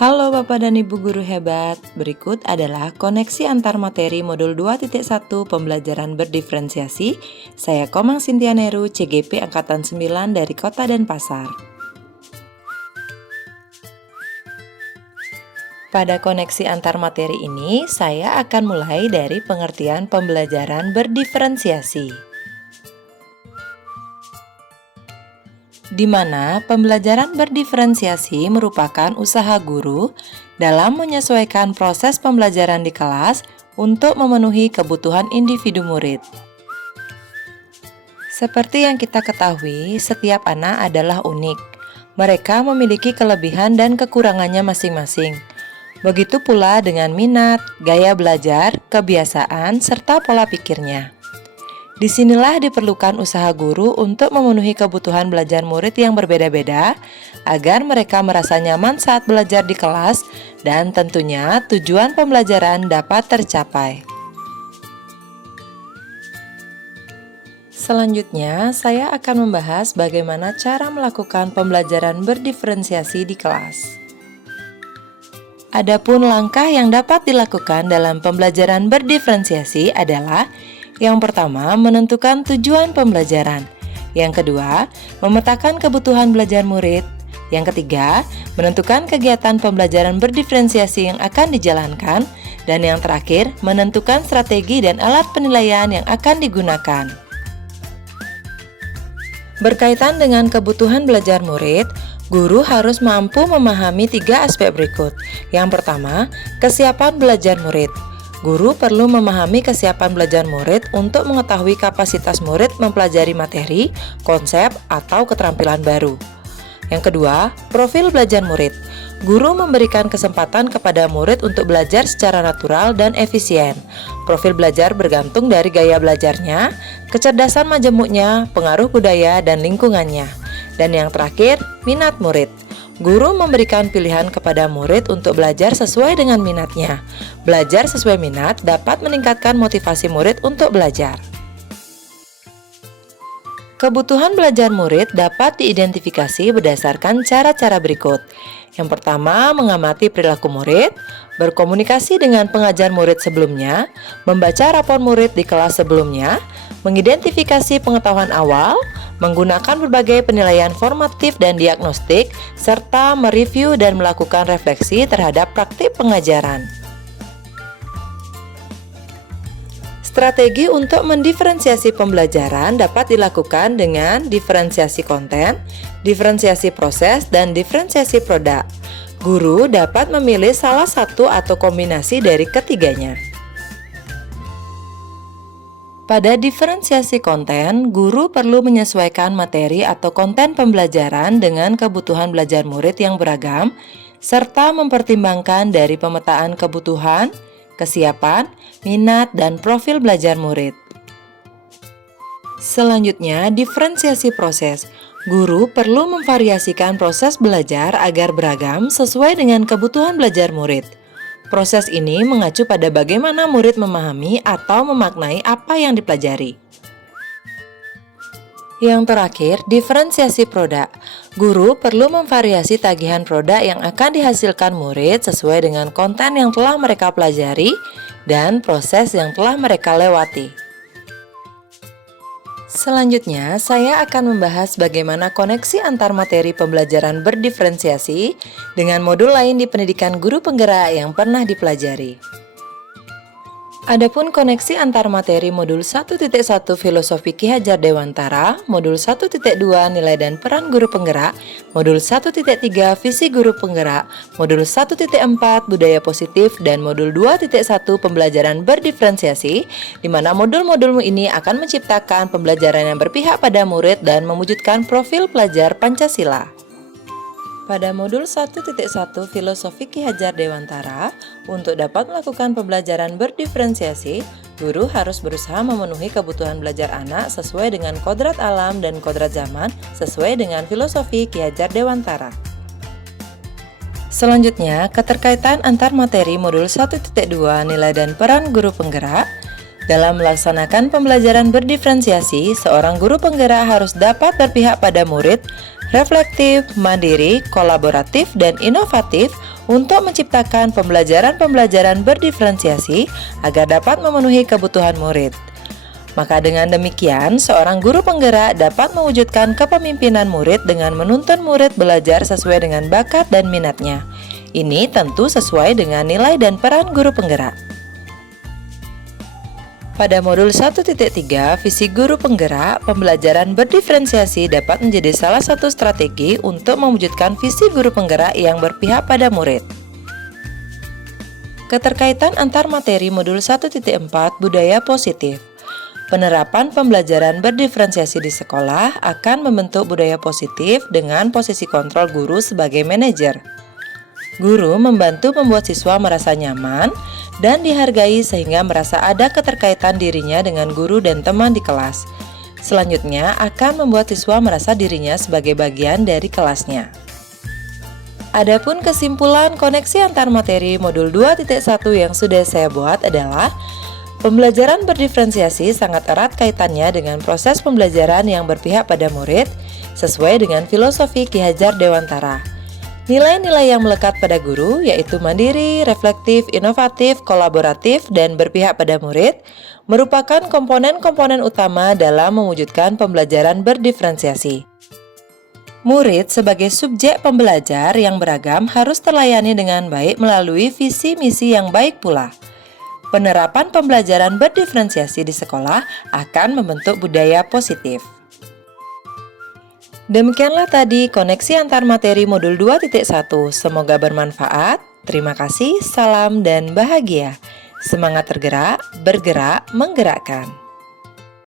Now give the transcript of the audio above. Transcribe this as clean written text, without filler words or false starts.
Halo Bapak dan Ibu guru hebat, berikut adalah koneksi antar materi modul 2.1 pembelajaran berdiferensiasi. Saya Komang Cynthia Neru, CGP Angkatan 9 dari Kota Denpasar. Pada koneksi antar materi ini, saya akan mulai dari pengertian pembelajaran berdiferensiasi, di mana pembelajaran berdiferensiasi merupakan usaha guru dalam menyesuaikan proses pembelajaran di kelas untuk memenuhi kebutuhan individu murid. Seperti yang kita ketahui, setiap anak adalah unik. Mereka memiliki kelebihan dan kekurangannya masing-masing. Begitu pula dengan minat, gaya belajar, kebiasaan, serta pola pikirnya. Disinilah diperlukan usaha guru untuk memenuhi kebutuhan belajar murid yang berbeda-beda agar mereka merasa nyaman saat belajar di kelas dan tentunya tujuan pembelajaran dapat tercapai. Selanjutnya, saya akan membahas bagaimana cara melakukan pembelajaran berdiferensiasi di kelas. Adapun langkah yang dapat dilakukan dalam pembelajaran berdiferensiasi adalah: yang pertama, menentukan tujuan pembelajaran. Yang kedua, memetakan kebutuhan belajar murid. Yang ketiga, menentukan kegiatan pembelajaran berdiferensiasi yang akan dijalankan. Dan yang terakhir, menentukan strategi dan alat penilaian yang akan digunakan. Berkaitan dengan kebutuhan belajar murid, guru harus mampu memahami 3 aspek berikut. Yang pertama, kesiapan belajar murid. Guru perlu memahami kesiapan belajar murid untuk mengetahui kapasitas murid mempelajari materi, konsep, atau keterampilan baru. Yang kedua, profil belajar murid. Guru memberikan kesempatan kepada murid untuk belajar secara natural dan efisien. Profil belajar bergantung dari gaya belajarnya, kecerdasan majemuknya, pengaruh budaya, dan lingkungannya. Dan yang terakhir, minat murid. Guru memberikan pilihan kepada murid untuk belajar sesuai dengan minatnya. Belajar sesuai minat dapat meningkatkan motivasi murid untuk belajar. Kebutuhan belajar murid dapat diidentifikasi berdasarkan cara-cara berikut. Yang pertama, mengamati perilaku murid, berkomunikasi dengan pengajar murid sebelumnya, membaca rapor murid di kelas sebelumnya, mengidentifikasi pengetahuan awal, menggunakan berbagai penilaian formatif dan diagnostik, serta mereview dan melakukan refleksi terhadap praktik pengajaran. Strategi untuk mendiferensiasi pembelajaran dapat dilakukan dengan diferensiasi konten, diferensiasi proses, dan diferensiasi produk. Guru dapat memilih salah satu atau kombinasi dari ketiganya. Pada diferensiasi konten, guru perlu menyesuaikan materi atau konten pembelajaran dengan kebutuhan belajar murid yang beragam, serta mempertimbangkan dari pemetaan kebutuhan, kesiapan, minat, dan profil belajar murid. Selanjutnya, diferensiasi proses. Guru perlu memvariasikan proses belajar agar beragam sesuai dengan kebutuhan belajar murid. Proses ini mengacu pada bagaimana murid memahami atau memaknai apa yang dipelajari. Yang terakhir, diferensiasi produk. Guru perlu memvariasi tagihan produk yang akan dihasilkan murid sesuai dengan konten yang telah mereka pelajari dan proses yang telah mereka lewati. Selanjutnya, saya akan membahas bagaimana koneksi antar materi pembelajaran berdiferensiasi dengan modul lain di pendidikan guru penggerak yang pernah dipelajari. Adapun koneksi antar materi modul 1.1 Filosofi Ki Hajar Dewantara, modul 1.2 Nilai dan Peran Guru Penggerak, modul 1.3 Visi Guru Penggerak, modul 1.4 Budaya Positif, dan modul 2.1 Pembelajaran Berdiferensiasi, di mana modul-modul ini akan menciptakan pembelajaran yang berpihak pada murid dan mewujudkan profil pelajar Pancasila. Pada modul 1.1 Filosofi Ki Hajar Dewantara, untuk dapat melakukan pembelajaran berdiferensiasi, guru harus berusaha memenuhi kebutuhan belajar anak sesuai dengan kodrat alam dan kodrat zaman sesuai dengan filosofi Ki Hajar Dewantara. Selanjutnya, keterkaitan antar materi modul 1.2 Nilai dan Peran Guru Penggerak. Dalam melaksanakan pembelajaran berdiferensiasi, seorang guru penggerak harus dapat berpihak pada murid, reflektif, mandiri, kolaboratif, dan inovatif untuk menciptakan pembelajaran-pembelajaran berdiferensiasi agar dapat memenuhi kebutuhan murid. Maka dengan demikian, seorang guru penggerak dapat mewujudkan kepemimpinan murid dengan menuntun murid belajar sesuai dengan bakat dan minatnya. Ini tentu sesuai dengan nilai dan peran guru penggerak. Pada modul 1.3, visi guru penggerak, pembelajaran berdiferensiasi dapat menjadi salah satu strategi untuk mewujudkan visi guru penggerak yang berpihak pada murid. Keterkaitan antar materi modul 1.4 budaya positif. Penerapan pembelajaran berdiferensiasi di sekolah akan membentuk budaya positif dengan posisi kontrol guru sebagai manajer. Guru membantu membuat siswa merasa nyaman dan dihargai sehingga merasa ada keterkaitan dirinya dengan guru dan teman di kelas. Selanjutnya akan membuat siswa merasa dirinya sebagai bagian dari kelasnya. Adapun kesimpulan koneksi antar materi modul 2.1 yang sudah saya buat adalah pembelajaran berdiferensiasi sangat erat kaitannya dengan proses pembelajaran yang berpihak pada murid sesuai dengan filosofi Ki Hajar Dewantara. Nilai-nilai yang melekat pada guru yaitu mandiri, reflektif, inovatif, kolaboratif, dan berpihak pada murid merupakan komponen-komponen utama dalam mewujudkan pembelajaran berdiferensiasi. Murid sebagai subjek pembelajar yang beragam harus terlayani dengan baik melalui visi misi yang baik pula. Penerapan pembelajaran berdiferensiasi di sekolah akan membentuk budaya positif. Demikianlah tadi koneksi antar materi modul 2.1. Semoga bermanfaat. Terima kasih, salam dan bahagia. Semangat tergerak, bergerak, menggerakkan.